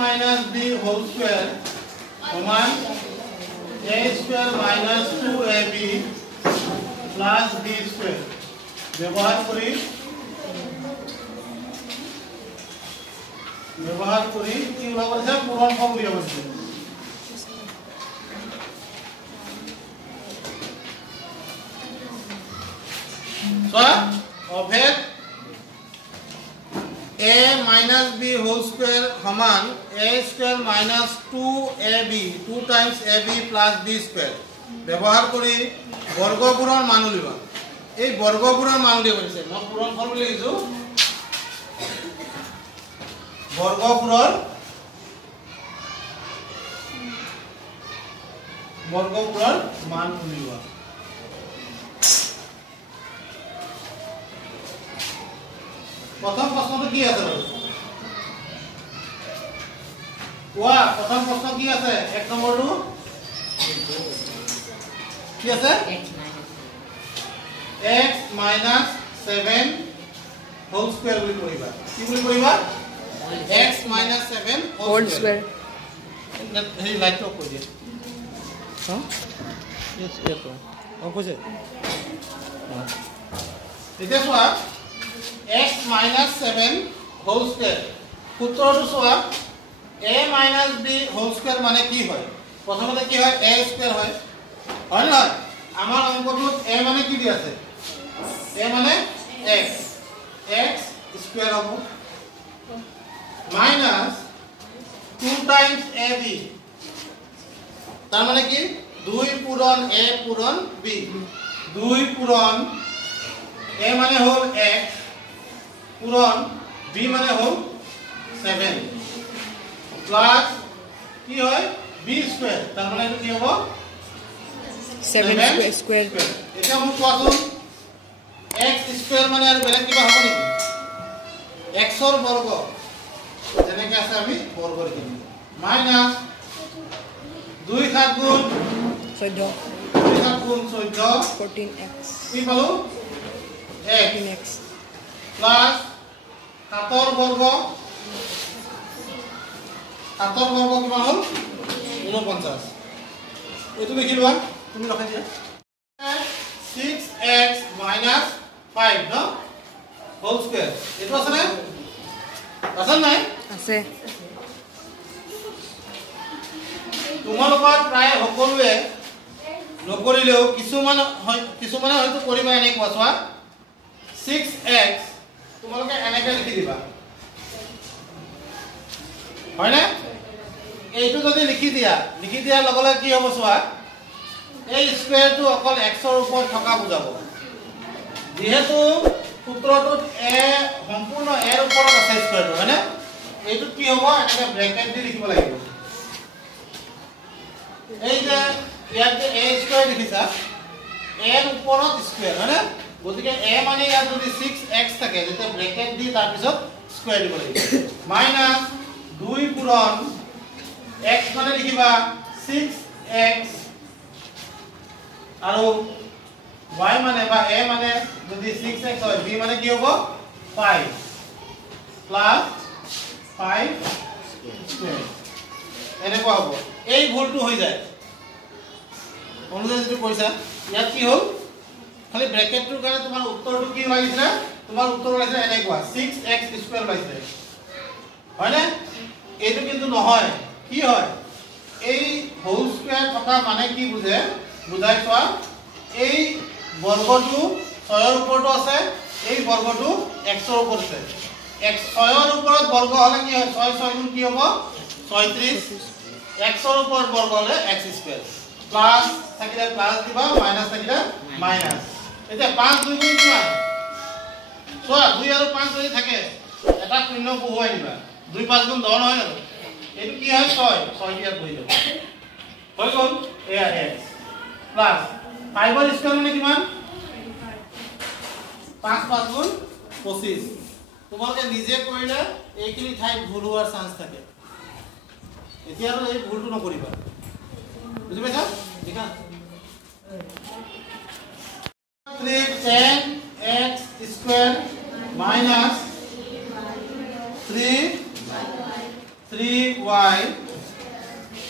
minus b whole square সমান a square minus 2ab plus b square ব্যবহার করি কি ওলাব আছে পূরণ ফর্ম উলিয়াব আছে so অভেদ a minus b whole square সমান a square minus 2ab 2 times ab plus b square ব্যবহার করি বৰ্গমূলৰ মান উলিবা এই বৰ্গমূলৰ মান উলিয়াব আছে মই পূৰণ ফৰ্ম লিখিছো বৰ্গমূলৰ মান উলিবা প্ৰথম প্ৰশ্নটো কি আছে ওয়া প্ৰথম প্ৰশ্ন কি আছে এক নম্বৰটো কি আছে x minus 7 whole square বুলি কৰিবা কি বুলি কৰিবা x minus 7 whole square এই লাইট অফ কৰি দিয়া হ্যাঁ yes এটো অফ হৈছে এতিয়া চোৱা x minus 7 whole square সূত্ৰটো চোৱা a minus b whole square মানে কি হয় প্ৰথমতে কি হয় a square হয় হয় না আমাৰ অংকটোত a মানে কি দি আছে a মানে x square হ'ব minus 2 times ab তাৰ মানে কি 2 পূৰণ a পূৰণ b 2 পূৰণ a মানে হ'ল x পূৰণ b মানে হ'ল 7 প্লাস কি হয় b স্কয়াৰ তাৰ মানে এটা কি হবে 7 স্কয়াৰ এটা আমি কোৱাছো x স্কয়াৰ মানে আৰ বেলেগ কিবা হ'ব নেকি x ৰ বৰ্গ যেনেকৈ আছে আমি বৰ্গ লিখিম মাইনাস 2 7 গুণ 14 2 7 গুণ 14 14x কি পালো 18x প্লাস 7 ৰ বৰ্গ 7 ৰ বৰ্গ কিমান হ'ল 49 এটো লিখি লোৱা তুমি লখাই দিয়া 6x minus 5 no whole square এটো আছে না আছে নাই আছে তোমালোকৰ প্ৰায় সকলোৱে নকৰিলেও কিছুমানে হয়তো কৰিবা এনে কোৱা 6x তোমালোকে এনেকৈ লিখি দিবা হয় না এইটো যদি লিখি দিয়াৰ লগে লগে কি হ'ব চোৱা এই স্কয়াৰটো অকল x ৰ ওপৰত থকা বুজাব যেহেতু সূত্ৰটোত a সম্পূৰ্ণ a ৰ ওপৰত আছে স্কয়াৰটো হয় না এইটো কি হ'ব এনেকৈ ব্ৰেকেট দি লিখিব লাগিব এই যে ইয়াতে a স্কয়াৰ লিখিছা a ৰ ওপৰত স্কয়াৰ হয় না গতিকে a মানে ইয়াত যদি 6x থাকে যেতে ব্ৰেকেট দি তাৰ পিছত স্কয়াৰ দিব লাগিব মাইনাস 2 পূৰণ x মানে লিখিবা 6x আৰু y মানে বা a মানে যদি 6x হয় b মানে কি হ'ব 5 প্লাস 5 স্কয়াৰ এনেকুৱা হ'ব এই ভুলটো হৈ যায় অনুযায়ী যেটো কৈছা ইয়াত কি হ'ল খালি ব্ৰেকেটটোৰ কাৰণে তোমাৰ উত্তৰটো কি লাগিছে তোমাৰ উত্তৰ লাগিছে এনেকুৱা 6x স্কয়াৰ লাগিছে হয় না এইটো কিন্তু নহয় কি হয় এই হোল স্কয়াৰ থকা মানে কি বুজাই চোৱা এই বৰ্গটো 6 ৰ ওপৰটো আছে এই বৰ্গটো x ৰ ওপৰত আছে x 6 ৰ ওপৰত বৰ্গ হলে কি হয় 6 6 গুণ কি হ'ব 36 x ৰ ওপৰত বৰ্গ হলে x স্কয়াৰ প্লাস থাকিলে প্লাস দিবা মাইনাস থাকিলে মাইনাস এতিয়া 5 2 গুণ কিমান চোৱা 2 আৰু 5 যদি থাকে এটা শূন্য বহুৱাই দিবা 2 5 গুণ 10 নহয় জানো এইটো কি হয় 6 ইয়াত বহি যাব হৈ গ'ল এয়া x প্লাস 5 ৰ স্কয়াৰ মানে কিমান 5 5 গুণ 25 তোমালোকে নিজে কৰিলে এইখিনি ঠাইত ভুল হোৱাৰ চান্স থাকে এতিয়া আৰু এই ভুলটো নকৰিবা বুজি পাইছা ঠিক আছে 10x square minus 3 3y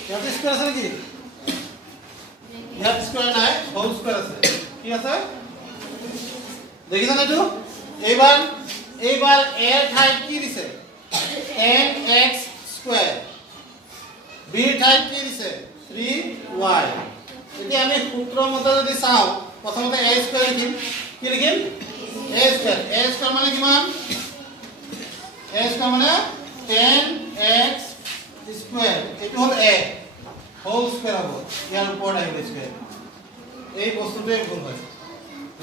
ইয়াত স্কয়াৰ আছে নেকি ইয়াত স্কয়াৰ নাই হোল স্কয়াৰ আছে কি আছে দেখিছানে এইটো এইবাৰ a ৰ ঠাইত কি দিছে 10x স্কয়াৰ b ৰ ঠাইত কি দিছে 3y এতিয়া আমি সূত্ৰ মতে যদি চাও প্ৰথমতে a স্কয়াৰ লিখিম কি লিখিম a স্কয়াৰ মানে কিমান a স্কয়াৰ মানে 10x স্কয়াৰ এটো হল a হোল স্কয়াৰ হ'ব ইয়াৰ ওপৰত আহিব স্কয়াৰ এই বস্তুটোৱে ভুল হয়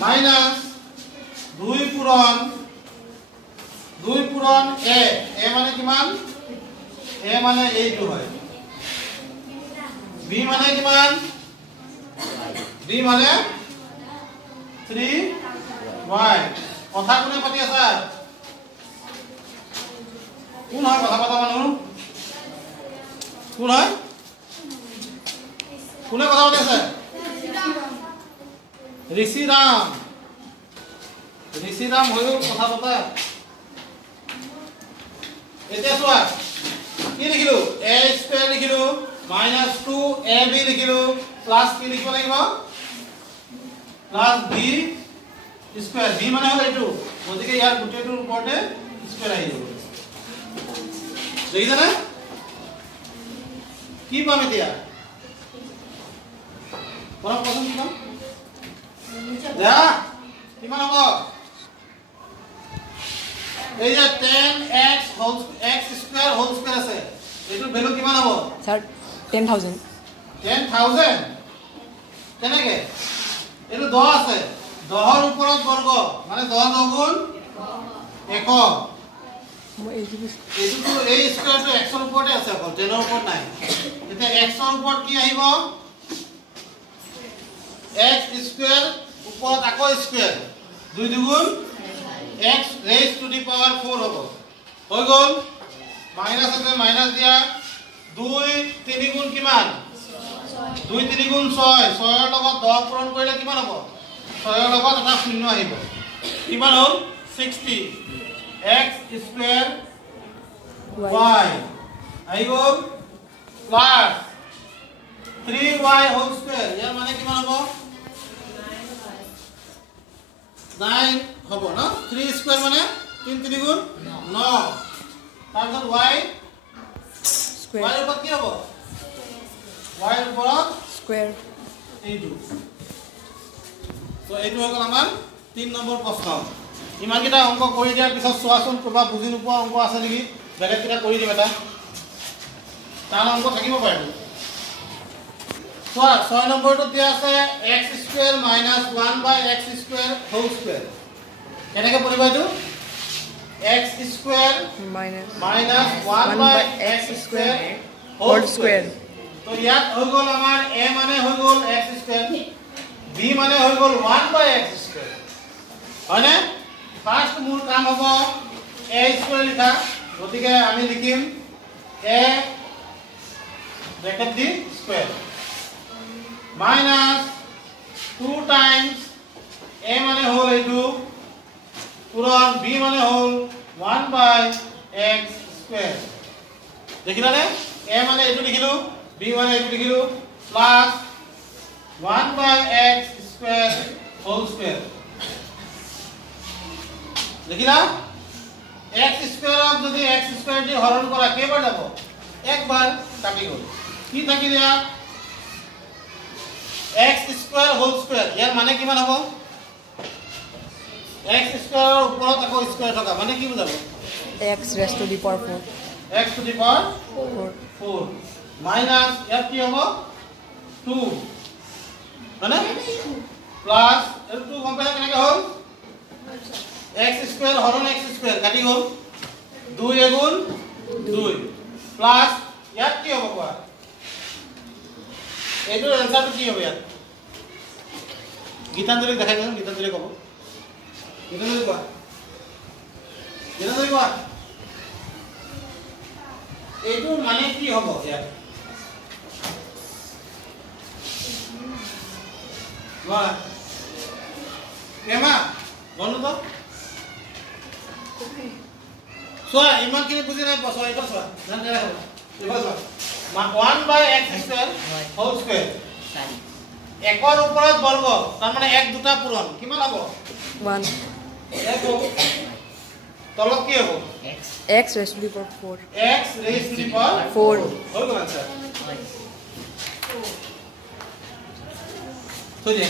মাইনাস 2 পূৰণ a মানে কিমান a মানে এইটো হয় b মানে কিমান b মানে 3y কথা কোনে পাতি আছা কোন হয় কথা পাতা মানুহ কোন হয় কোনে কথা পাতি আছে ঋষিৰাম হৈ কথা পতা এতিয়া চোৱা কি লিখিলো a স্কয়াৰ লিখিলো -2ab লিখিলো প্লাস কি লিখিব লাগিব প্লাস b স্কয়াৰ b মানে হল এইটো গতিকে ইয়াৰ গোটেইটোৰ ওপৰতে স্কয়াৰ আহি যাব দেখিছানে কি পাম এতিয়া পৰম পছন্দ কিমান যা কিমান হ'ব এই যে 10x স্কয়াৰ হোল স্কয়াৰ আছে এটো ভ্যালু কিমান হ'ব স্যাৰ 10000 কেনেকে এটো 10 আছে 10 ৰ ওপৰত বৰ্গ মানে 10 গুণ 1 এইটো এই স্কয়াৰটো x ৰ ওপৰতে আছে অকল 10 ৰ ওপৰত নাই এতিয়া x ৰ ওপৰত কি আহিব x স্কয়াৰ ওপৰত আকৌ স্কয়াৰ 2 দুগুণ x raised to the power 4 হ'ব হৈ গল মাইনাস আছে মাইনাস দিয়া 2 3 গুণ কিমান 2 3 গুণ 6 6 ৰ লগত 10 পূৰণ কৰিলে কিমান হ'ব 6 ৰ লগত এটা শূন্য আহিব কিমান হ'ল 60 x স্কয়াৰ y আহি গল প্লাস 3y হোল স্কয়াৰ ইয়াৰ মানে কিমান হ'ব 9 হ'ব না 3 স্কয়াৰ মানে 3 3 গুণ 9 তাৰপিছত y স্কয়াৰ y ওপৰত কি হ'ব y ওপৰত স্কয়াৰ এইটো তো এইটো হৈ গ'ল আমাৰ 3 নম্বৰ প্ৰশ্ন ইমান কিটা অংক কৰি দিয়াৰ পিছত চোৱাচোন কিবা বুজি নোপোৱা অংক আছে নেকি বেলেগ কিটা কৰি দিম এটা তাৰ অংক থাকিব পাৰে চোৱা 6 নম্বৰটো দিয়া আছে x square - 1/x square whole square কেনেকৈ পঢ়িবা এইটো x square -1/x square whole square তো ইয়াত হৈ গ'ল আমাৰ a মানে হৈ গ'ল x স্কয়াৰ b মানে হৈ গ'ল 1/x স্কয়াৰ হয়নে ফাৰ্স্ট মূল কাম হ'ব a স্কয়াৰ লিখা গতিকে আমি লিখিম a bracket the square minus 2 times a মানে হল এইটো পূরণ b মানে হল 1/x স্কয়ার দেখিলানে a মানে এইটো লিখিলো b মানে এইটো লিখিলো plus 1/x square whole square দেখিলা x স্কয়ারক যদি x স্কয়ার দি হরণ কৰা কেইবাৰ যাব একবাৰ কাটি গল কি থাকিল ইয়াত x স্কয়াৰ হোল স্কয়াৰ ইয়াৰ মানে কিমান হ'ব x স্কয়াৰৰ ওপৰত আকৌ স্কয়াৰ থকা মানে কি বুজাব x raised to the power 4 x to the power 4 minus ইয়াত কি হ'ব 2 মানে প্লাস এর 2 কম্পেয়ার কেনেকৈ হ'ল x স্কয়ার হৰণ x স্কয়ার কাটি গল 2 গুণ 2 প্লাস ইয়াত কি হ'ব কোৱা এইটোৰ এনসারটো কি হ'ব ইয়াত গীতাঞ্জলি দেখাই দিম গীতাঞ্জলি ক'ব গীতাঞ্জলি কোৱা এইটোৰ মানে কি হ'ব ইয়াত কোৱা কেমা বন্ধু তো চোৱা ইমানখিনি বুজি নাই পছৰ এইটো চোৱা ধ্যান দিয়া হ'ব এইটো চোৱা 1/x স্কয়াৰ হোল স্কয়াৰ 1 ৰ ওপৰত বৰ্গ তাৰ মানে 1 দুটা পূৰণ কিমান হ'ব 1 1 হ'ব তলত কি হ'ব x raised to the power 4 x raised to the power 4 হৈ গ'ল আনসাৰ থৈ দিয়া